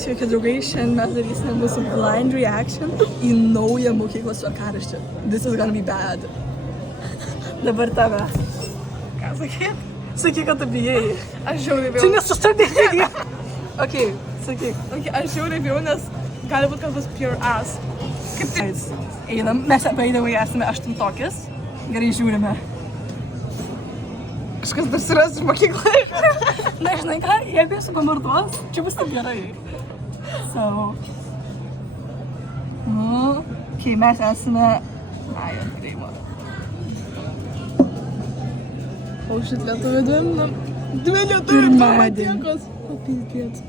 Sveiki draugai, šiandien mes darysime mūsų blind reaction į naują mokyklos tvarkaraštį. This is gonna be bad. Dabar tave. Ką sakyt? Sakyk, kad tu bijai. Aš žiauriai Čia bijau. nesustabdė. Ok, sakyk. Okay, aš žiauriai bijau, nes gali būt, kad bus pure ass. Kaip tai? Einam, mes abeidavai esame aštuntokis. Gerai žiūrime. Kažkas dar suras iš mokykloje. Na, žinai ką, jeigu esu pamartuos, čia bus taip gerai. So. Nu, kai mes esame... Ai, Andrėjimo. O šit lietuvė dvi lietuvė Pirmadienis. Papildėt.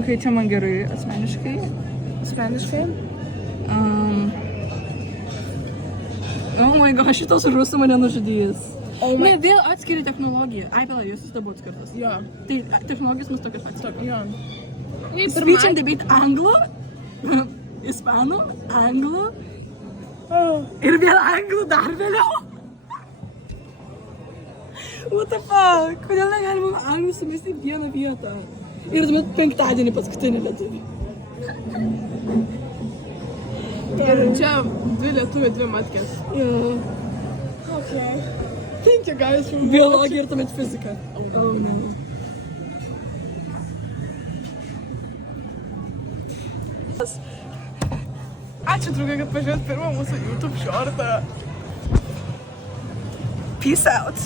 Ok, čia man gerai asmeniškai. Asmeniškai. Oh my god, šitos rusų mane nužudys. Oh my- Ne, vėl atskiri technologiją. Ai, pala, jūs tada buvo atskirtas. Jo. Tai technologijos mus tokios pat. Jo. Speech and debate anglų, ispanų, anglų ir vėl anglų dar vėliau. What the fuck? Kodėl negalima anglų sumesti į vieną vietą? Ir tuomet penktadienį paskutinį lietuvį. Ir čia dvi lietuvė, dvi matkės. Okay. Thank you guys for Biologija ir tuomet fizika. Oh, no. Ačiū draugai, kad pažiūrėt pirmą mūsų YouTube shortą. Peace out.